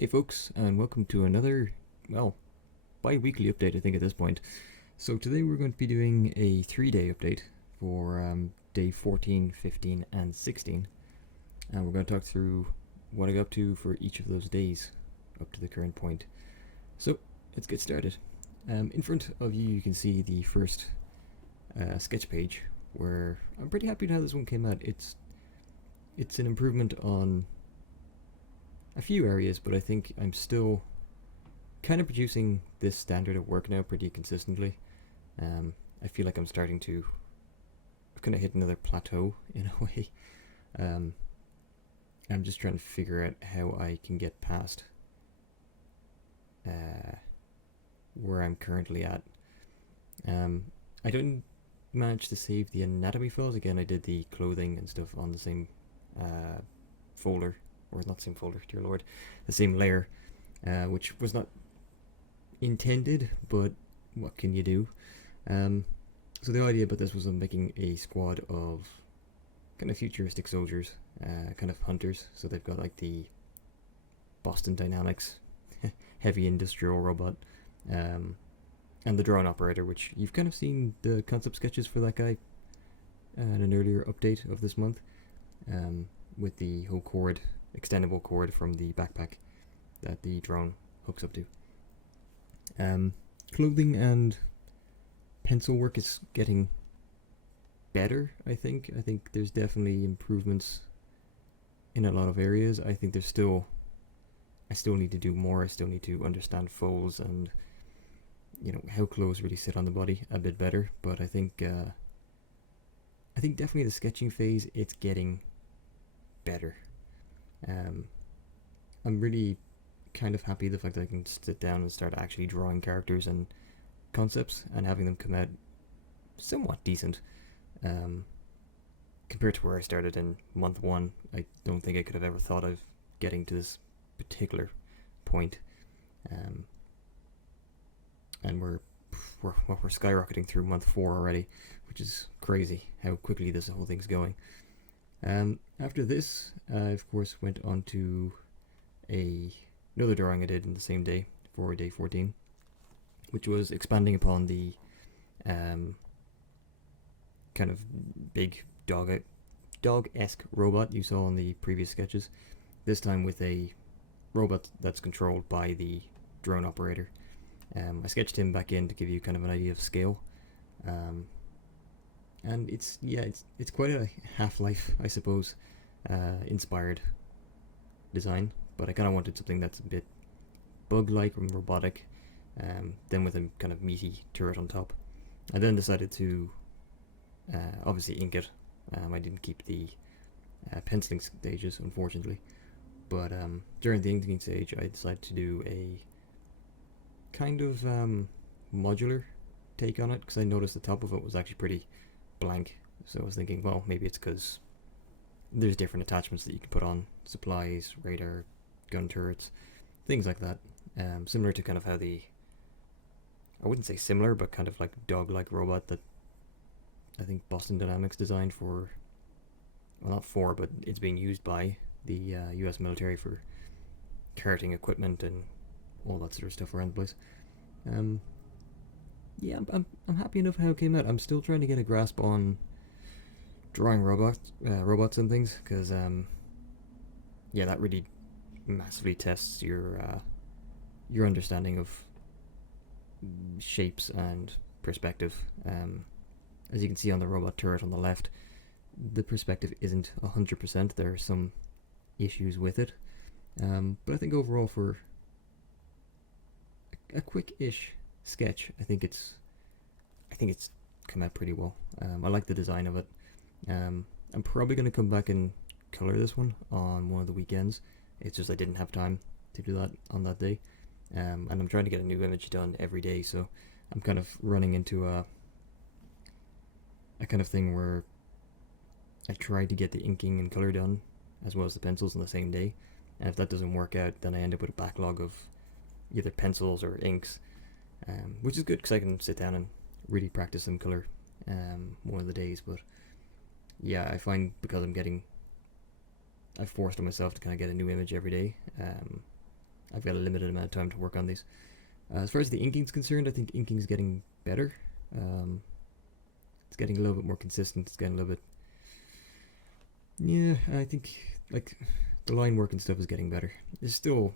Hey folks, and welcome to another, well, bi-weekly update I think at this point. So today we're going to be doing a 3-day update for day 14, 15 and 16. And we're going to talk through what I got up to for each of those days up to the current point. So let's get started. In front of you you can see the first sketch page where I'm pretty happy with how this one came out. It's an improvement on a few areas, but I think I'm still kind of producing this standard of work now pretty consistently. I feel like I'm starting to kind of hit another plateau in a way. I'm just trying to figure out how I can get past where I'm currently at. I didn't manage to save the anatomy files. Again, I did the clothing and stuff on the same folder, or not same folder, dear lord, the same layer, which was not intended, but what can you do? So the idea about this was I'm making a squad of kind of futuristic soldiers, kind of hunters, so they've got like the Boston Dynamics heavy industrial robot, and the drone operator, which you've kind of seen the concept sketches for that guy in an earlier update of this month, with the whole cord, extendable cord from the backpack that the drone hooks up to. Clothing and pencil work is getting better, I think. I think there's definitely improvements in a lot of areas. I think I still need to do more. I still need to understand folds and how clothes really sit on the body a bit better. But I think definitely the sketching phase, it's getting better. I'm really kind of happy the fact that I can sit down and start actually drawing characters and concepts and having them come out somewhat decent. Compared to where I started in month 1, I don't think I could have ever thought of getting to this particular point. And we're skyrocketing through month 4 already, which is crazy how quickly this whole thing's going. After this, I of course went on to another drawing I did in the same day for day 14, which was expanding upon the kind of big dog-esque robot you saw in the previous sketches, this time with a robot that's controlled by the drone operator. I sketched him back in to give you kind of an idea of scale, and it's quite a Half-Life, I suppose, inspired design, but I kind of wanted something that's a bit bug-like and robotic, then with a kind of meaty turret on top. I then decided to obviously ink it. I didn't keep the penciling stages, unfortunately, but during the inking stage I decided to do a kind of modular take on it, because I noticed the top of it was actually pretty blank. So I was thinking, well, maybe it's because there's different attachments that you can put on supplies, radar, gun turrets, things like that. Similar to kind of how I wouldn't say similar, but kind of like dog-like robot that I think Boston Dynamics designed for, well, not for, but it's being used by the US military for carting equipment and all that sort of stuff around the place. Yeah, I'm happy enough how it came out. I'm still trying to get a grasp on drawing robots and things, because that really massively tests your understanding of shapes and perspective. As you can see on the robot turret on the left, the perspective isn't 100%. There are some issues with it, but I think overall, for a quick-ish sketch, I think it's come out pretty well. I like the design of it. I'm probably going to come back and color this one on one of the weekends. It's just I didn't have time to do that on that day, and I'm trying to get a new image done every day, so I'm kind of running into a kind of thing where I try to get the inking and color done as well as the pencils on the same day, and if that doesn't work out, then I end up with a backlog of either pencils or inks, which is good because I can sit down and really practice and color one of the days. But yeah, I find because I've forced on myself to kind of get a new image every day, I've got a limited amount of time to work on these. As far as the inking's concerned, I think inking's getting better. It's getting a little bit more consistent. It's getting a little bit... Yeah, I think, like, the line work and stuff is getting better. There's still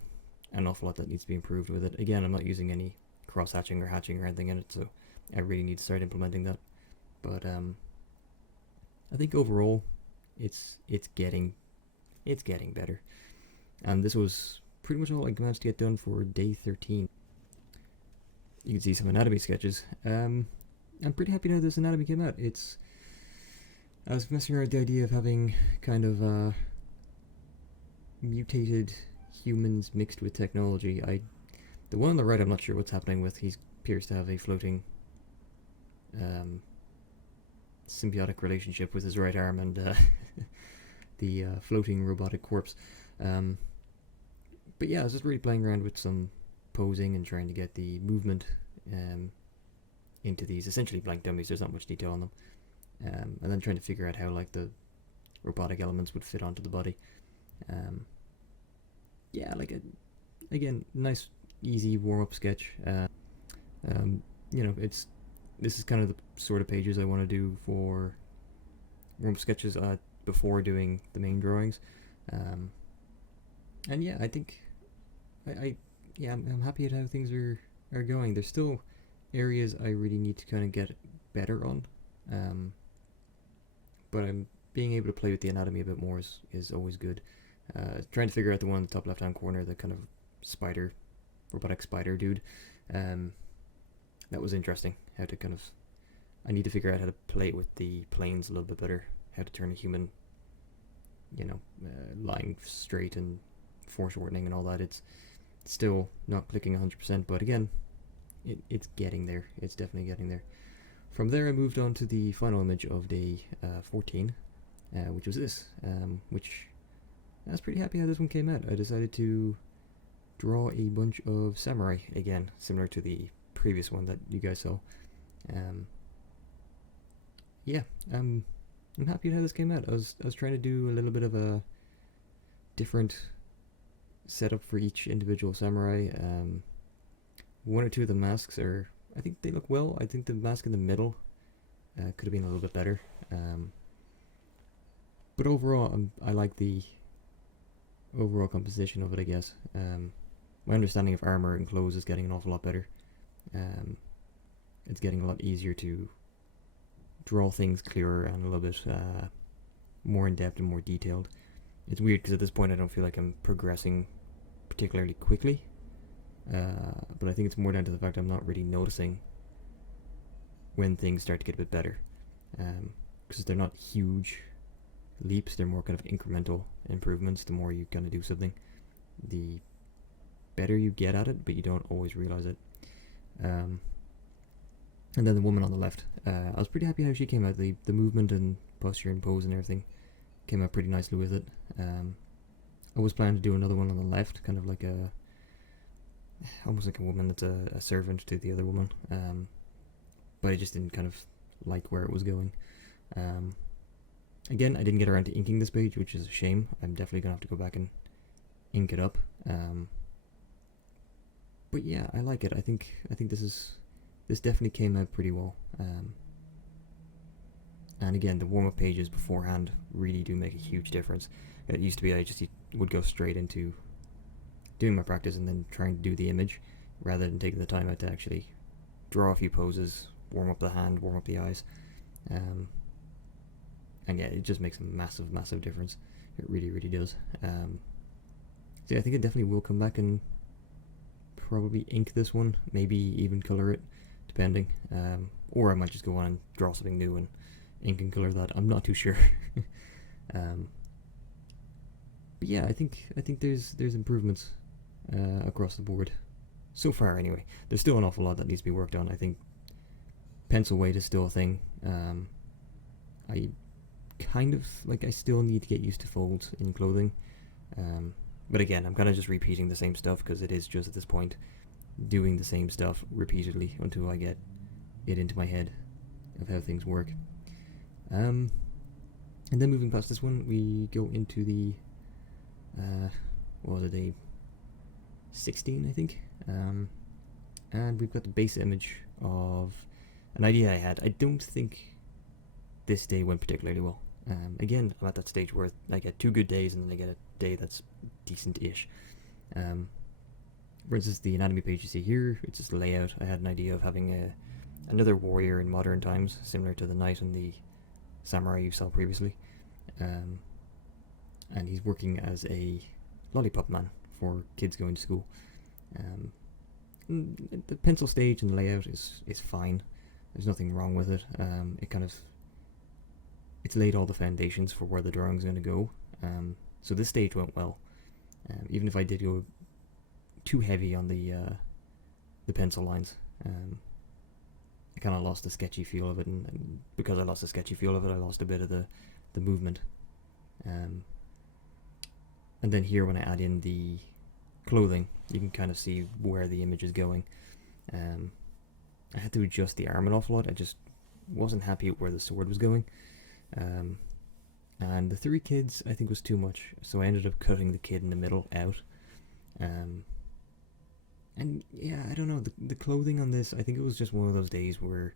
an awful lot that needs to be improved with it. Again, I'm not using any cross-hatching or hatching or anything in it, so I really need to start implementing that. But, I think overall, it's getting better. And this was pretty much all I managed to get done for day 13. You can see some anatomy sketches. I'm pretty happy how this anatomy came out. I was messing around with the idea of having kind of mutated humans mixed with technology. The one on the right, I'm not sure what's happening with. He appears to have a floating symbiotic relationship with his right arm and the floating robotic corpse. But yeah, I was just really playing around with some posing and trying to get the movement into these essentially blank dummies. There's not much detail on them, and then trying to figure out how like the robotic elements would fit onto the body. Yeah, like again, nice, easy warm-up sketch. You know, this is kind of the sort of pages I want to do for warm-up sketches before doing the main drawings. And yeah, I think I'm happy at how things are going. There's still areas I really need to kind of get better on, but I'm being able to play with the anatomy a bit more is always good. Trying to figure out the one in the top left-hand corner, the kind of robotic spider dude. That was interesting. How to kind of, I need to figure out how to play with the planes a little bit better. How to turn a human, lying straight and foreshortening and all that. It's still not clicking 100%, but again, it's getting there. It's definitely getting there. From there, I moved on to the final image of day 14, which was this, which I was pretty happy how this one came out. I decided to draw a bunch of samurai again, similar to the previous one that you guys saw. Yeah, I'm happy with how this came out. I was trying to do a little bit of a different setup for each individual samurai. One or two of the masks I think they look well. I think the mask in the middle could have been a little bit better. But overall, I like the overall composition of it, I guess. My understanding of armor and clothes is getting an awful lot better. It's getting a lot easier to draw things clearer and a little bit more in depth and more detailed. It's weird because at this point I don't feel like I'm progressing particularly quickly, but I think it's more down to the fact I'm not really noticing when things start to get a bit better, because they're not huge leaps, they're more kind of incremental improvements. The more you kind of do something, the better you get at it, but you don't always realize it. And then the woman on the left, I was pretty happy how she came out. The movement and posture and pose and everything came out pretty nicely with it. I was planning to do another one on the left, kind of like almost like a woman that's a servant to the other woman, but I just didn't kind of like where it was going. Again, I didn't get around to inking this page, which is a shame. I'm definitely gonna have to go back and ink it up. But yeah, I like it. I think this definitely came out pretty well. And again, the warm-up pages beforehand really do make a huge difference. It used to be I just would go straight into doing my practice and then trying to do the image, rather than taking the time out to actually draw a few poses, warm up the hand, warm up the eyes. And yeah, it just makes a massive difference. It really does. So yeah, I think I definitely will come back and probably ink this one, maybe even color it, depending. Or I might just go on and draw something new and ink and color that. I'm not too sure. But yeah, I think there's improvements across the board so far. Anyway, there's still an awful lot that needs to be worked on. I think pencil weight is still a thing. I kind of I still need to get used to folds in clothing. But again, I'm kind of just repeating the same stuff because it is just at this point doing the same stuff repeatedly until I get it into my head of how things work. And then moving past this one, we go into the what was it, 16, I think. And we've got the base image of an idea I had. I don't think this day went particularly well. Again, I'm at that stage where I get 2 good days and then I get a day that's decent-ish. For instance, the anatomy page you see here, it's just layout. I had an idea of having another warrior in modern times, similar to the knight and the samurai you saw previously. And he's working as a Lollipop Man for kids going to school. The pencil stage and layout is fine. There's nothing wrong with it. It's laid all the foundations for where the drawing's going to go. So this stage went well. Even if I did go too heavy on the pencil lines, I kind of lost the sketchy feel of it, and because I lost the sketchy feel of it, I lost a bit of the movement. And then here, when I add in the clothing, you can kind of see where the image is going. I had to adjust the arm an awful lot. I just wasn't happy with where the sword was going. And the 3 kids, I think, was too much, so I ended up cutting the kid in the middle out. And yeah, I don't know, the clothing on this, I think it was just one of those days where,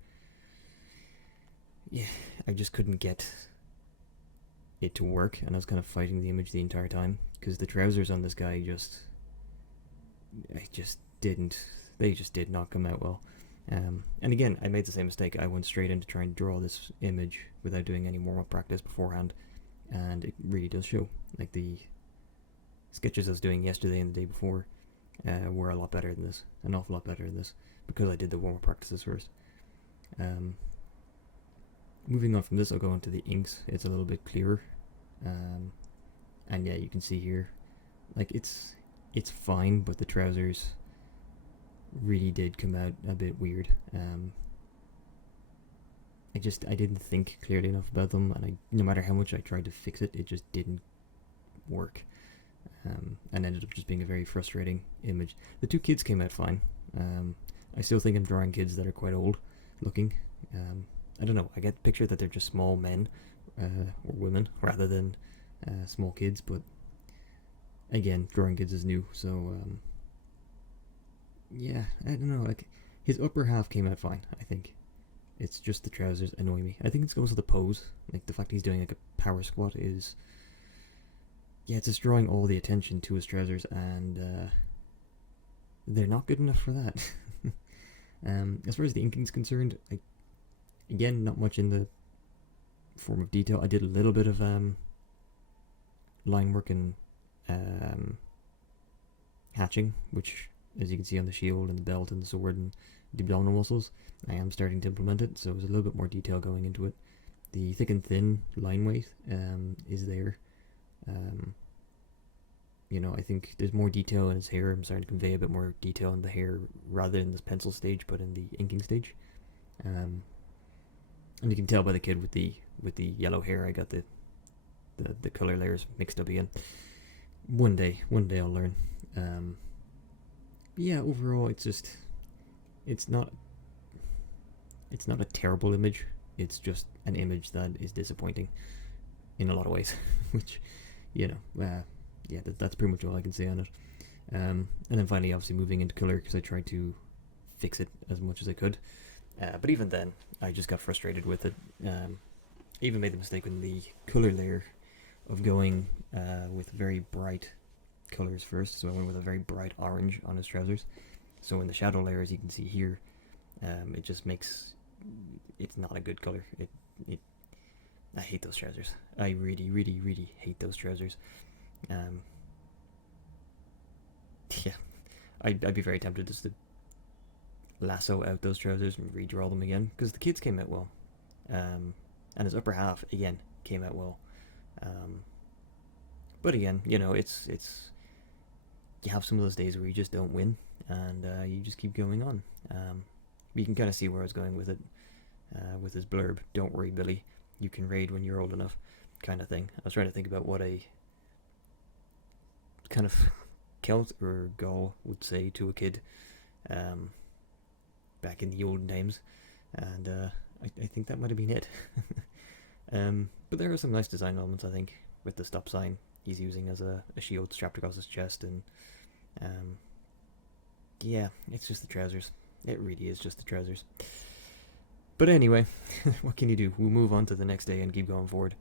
yeah, I just couldn't get it to work, and I was kind of fighting the image the entire time, because the trousers on this guy they just did not come out well. And again, I made the same mistake. I went straight in to try and draw this image without doing any warm-up practice beforehand, and it really does show. Like, the sketches I was doing yesterday and the day before were a lot better than this, an awful lot better than this, because I did the warm-up practices first. Moving on from this, I'll go into the inks. It's a little bit clearer, and yeah, you can see here, like, it's fine, but the trousers really did come out a bit weird. I didn't think clearly enough about them, and no matter how much I tried to fix it, it just didn't work, and ended up just being a very frustrating image. The 2 kids came out fine. I still think I'm drawing kids that are quite old looking. I don't know, I get the picture that they're just small men or women rather than small kids, but again, drawing kids is new, so yeah, I don't know, like, his upper half came out fine, I think. It's just the trousers annoy me. I think it's also the pose, like the fact he's doing like a power squat is, yeah, it's just drawing all the attention to his trousers, and they're not good enough for that. As far as the inking's concerned, again, not much in the form of detail. I did a little bit of line work and hatching, which, as you can see on the shield and the belt and the sword and the abdominal muscles, I am starting to implement it, so there's a little bit more detail going into it. The thick and thin line weight is there. You know, I think there's more detail in his hair. I'm starting to convey a bit more detail in the hair rather in this pencil stage, but in the inking stage. And you can tell by the kid with the yellow hair, I got the color layers mixed up again. One day I'll learn. Yeah, overall, it's not a terrible image. It's just an image that is disappointing in a lot of ways, which, you know, yeah, that's pretty much all I can say on it. And then finally, obviously, moving into color, because I tried to fix it as much as I could. But even then, I just got frustrated with it. I even made the mistake in the color layer of going with very bright colors first. So I went with a very bright orange on his trousers. So in the shadow layer, as you can see here, it just makes, it's not a good color. I hate those trousers. I really, really, really hate those trousers. Yeah, I'd be very tempted just to lasso out those trousers and redraw them again, because the kids came out well, and his upper half again came out well. But again, you know, it's you have some of those days where you just don't win, and you just keep going on. You can kind of see where I was going with it, with his blurb. Don't worry, Billy. You can raid when you're old enough, kind of thing. I was trying to think about what a kind of Celt or Gaul would say to a kid back in the olden times, and I think that might have been it. But there are some nice design elements, I think, with the stop sign he's using as a shield strapped across his chest, and Yeah, it's just the trousers. It really is just the trousers. But anyway, what can you do? We'll move on to the next day and keep going forward.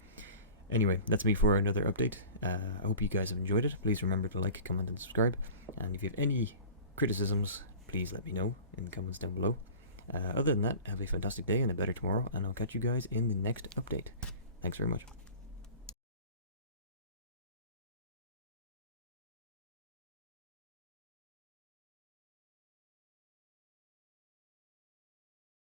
Anyway, that's me for another update. I hope you guys have enjoyed it. Please remember to like, comment, and subscribe. And if you have any criticisms, please let me know in the comments down below. Other than that, have a fantastic day and a better tomorrow, and I'll catch you guys in the next update. Thanks very much.